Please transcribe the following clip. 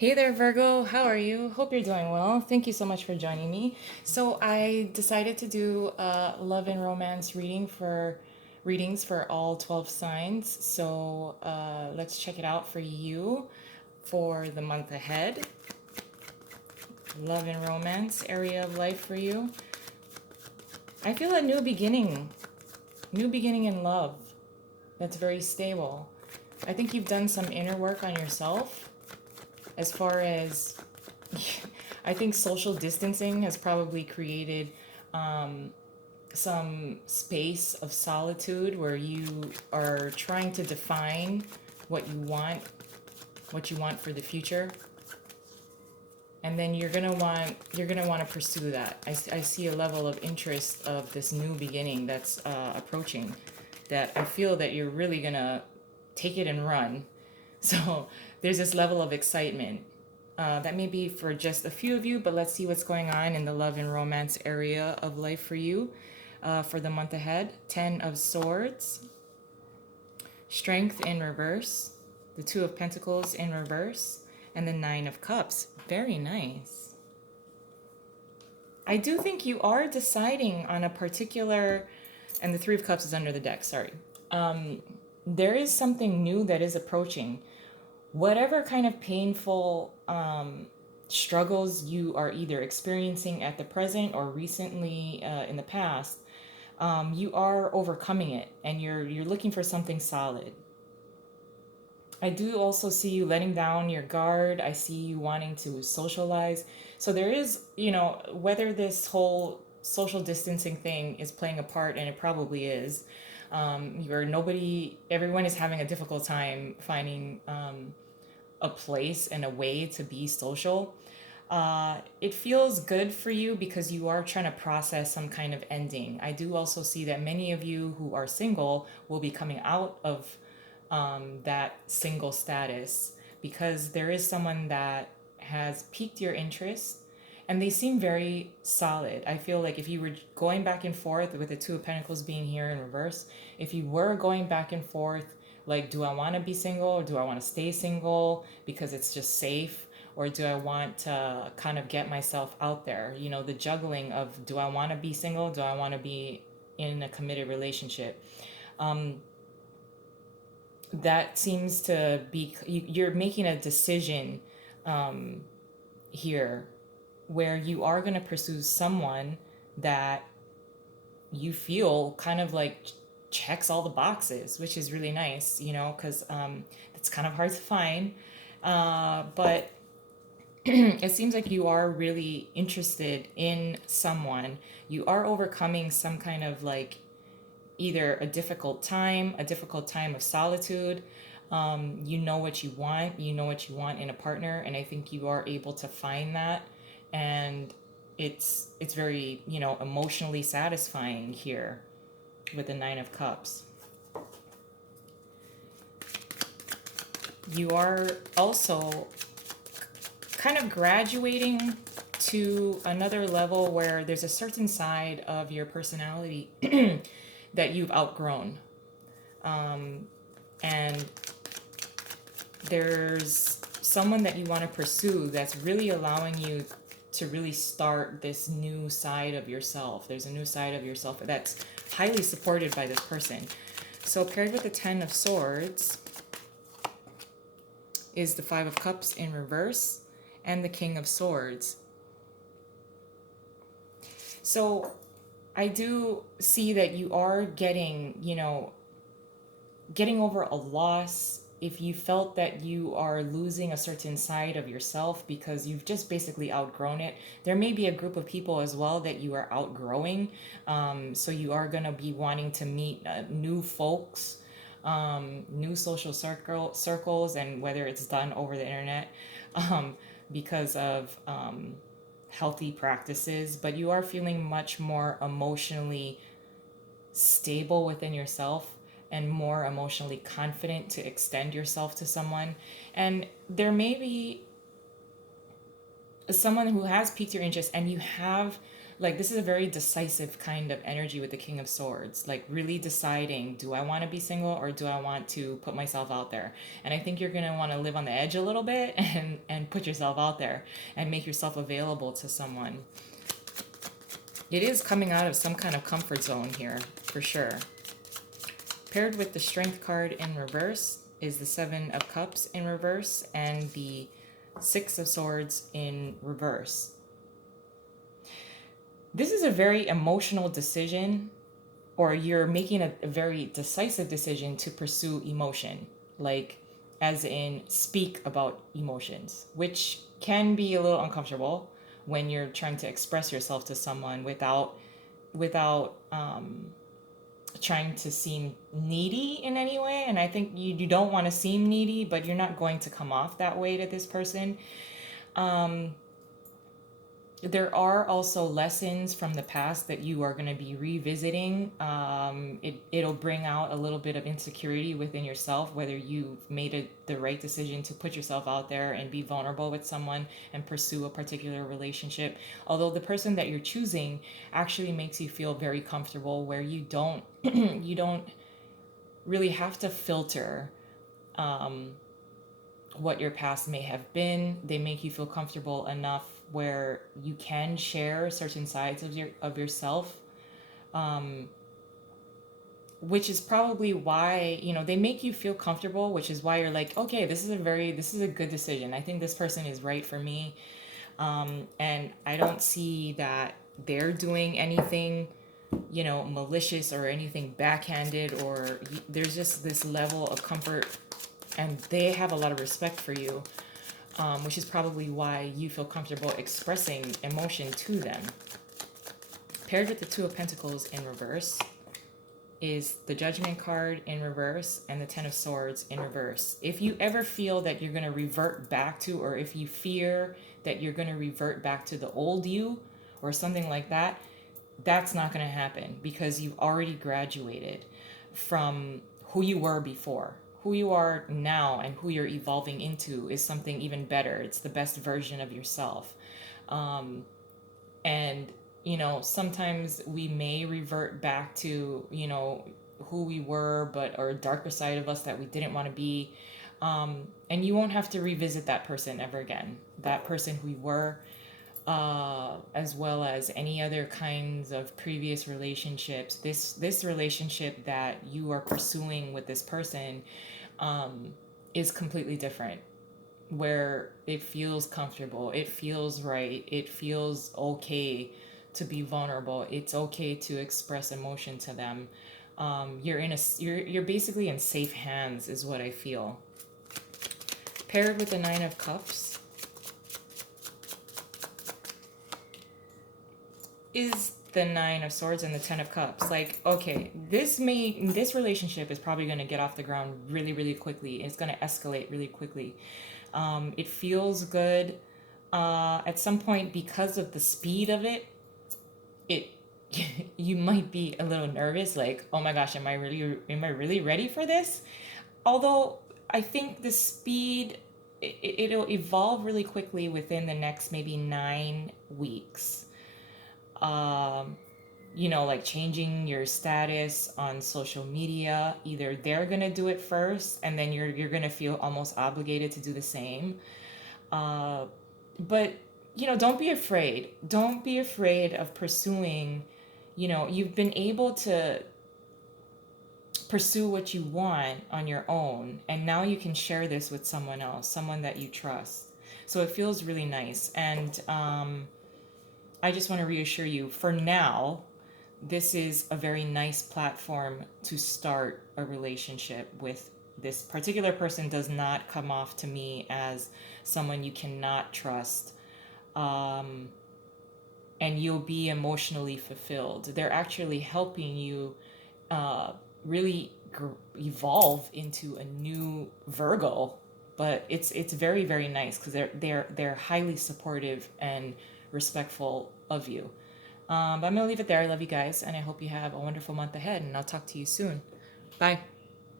Hey there, Virgo. How are you? Hope you're doing well. Thank you so much for joining me. So I decided to do a love and romance readings for all 12 signs. So let's check it out for you for the month ahead. Love and romance area of life for you. I feel a new beginning in love that's very stable. I think you've done some inner work on yourself as far as I think social distancing has probably created some space of solitude where you are trying to define what you want, what you want for the future, and then you're gonna want to pursue that. I see a level of interest of this new beginning that's approaching, that I feel that you're really gonna take it and run. So there's this level of excitement. That may be for just a few of you, but let's see what's going on in the love and romance area of life for you for the month ahead. Ten of Swords, Strength in reverse, the Two of Pentacles in reverse, and the Nine of Cups. Very nice. I do think you are deciding on a particular, and the Three of Cups is under the deck, sorry. There is something new that is approaching. Whatever kind of painful struggles you are either experiencing at the present or recently in the past, you are overcoming it, and you're looking for something solid. I do also see you letting down your guard. I see you wanting to socialize. So there is, whether this whole social distancing thing is playing a part, and it probably is. Everyone is having a difficult time finding a place and a way to be social. It feels good for you because you are trying to process some kind of ending. I do also see that many of you who are single will be coming out of that single status because there is someone that has piqued your interest and they seem very solid. I feel like if you were going back and forth with the Two of Pentacles being here in reverse, if you were going back and forth, like, do I want to be single or do I want to stay single because it's just safe? Or do I want to kind of get myself out there? The juggling of, do I want to be single? Do I want to be in a committed relationship? That seems to be, you're making a decision here where you are going to pursue someone that you feel kind of like checks all the boxes, which is really nice, because it's kind of hard to find. But it seems like you are really interested in someone. You are overcoming some kind of like either a difficult time of solitude. You know what you want. You know what you want in a partner, and I think you are able to find that. And it's very emotionally satisfying here with the Nine of Cups. You are also kind of graduating to another level where there's a certain side of your personality that you've outgrown. And there's someone that you want to pursue that's really allowing you to really start this new side of yourself. There's a new side of yourself that's highly supported by this person. So paired with the Ten of Swords is the Five of Cups in reverse and the King of Swords. So I do see that you are getting over a loss. If you felt that you are losing a certain side of yourself because you've just basically outgrown it, there may be a group of people as well that you are outgrowing. So you are going to be wanting to meet new folks, new social circles, and whether it's done over the internet because of healthy practices. But you are feeling much more emotionally stable within yourself and more emotionally confident to extend yourself to someone. And there may be someone who has piqued your interest and you have like this is a very decisive kind of energy with the King of Swords, like really deciding, do I want to be single or do I want to put myself out there? And I think you're going to want to live on the edge a little bit and put yourself out there and make yourself available to someone. It is coming out of some kind of comfort zone here, for sure. Paired with the Strength card in reverse is the Seven of Cups in reverse and the Six of Swords in reverse. This is a very emotional decision, or you're making a very decisive decision to pursue emotion, like as in speak about emotions, which can be a little uncomfortable when you're trying to express yourself to someone without trying to seem needy in any way. And I think you don't want to seem needy, but you're not going to come off that way to this person. There are also lessons from the past that you are going to be revisiting. It'll bring out a little bit of insecurity within yourself, whether you've made the right decision to put yourself out there and be vulnerable with someone and pursue a particular relationship. Although the person that you're choosing actually makes you feel very comfortable, where you don't you don't really have to filter what your past may have been. They make you feel comfortable enough where you can share certain sides of yourself, which is probably why, they make you feel comfortable, which is why you're like, okay, this is a good decision. I think this person is right for me. And I don't see that they're doing anything, malicious or anything backhanded, or there's just this level of comfort, and they have a lot of respect for you. Which is probably why you feel comfortable expressing emotion to them. Paired with the Two of Pentacles in reverse is the Judgment card in reverse and the Ten of Swords in reverse. If you ever feel that you're going to revert back to, or if you fear that you're going to revert back to the old you or something like that, that's not going to happen, because you've already graduated from who you were before. Who you are now and who you're evolving into is something even better. It's the best version of yourself. And, sometimes we may revert back to, who we were, or a darker side of us that we didn't want to be. And you won't have to revisit that person ever again. That person who you were, as well as any other kinds of previous relationships. This relationship that you are pursuing with this person is completely different, where it feels comfortable, it feels right, it feels okay to be vulnerable, it's okay to express emotion to them. You're basically in safe hands, is what I feel. Paired with the Nine of Cups is the Nine of Swords and the Ten of Cups. Like, okay, this relationship is probably going to get off the ground really, really quickly. It's going to escalate really quickly. It feels good. At some point, because of the speed of it, you might be a little nervous, like, oh my gosh, am I really ready for this? Although I think the speed, it'll evolve really quickly within the next maybe 9 weeks. Like changing your status on social media. Either they're gonna do it first, and then you're gonna feel almost obligated to do the same. But don't be afraid. Don't be afraid of pursuing. You've been able to pursue what you want on your own, and now you can share this with someone else, someone that you trust. So it feels really nice, and I just want to reassure you, for now, this is a very nice platform to start a relationship with. This particular person does not come off to me as someone you cannot trust, and you'll be emotionally fulfilled. They're actually helping you really evolve into a new Virgo, but it's very, very nice, because they're highly supportive and respectful of you. But I'm going to leave it there. I love you guys, and I hope you have a wonderful month ahead, and I'll talk to you soon. Bye.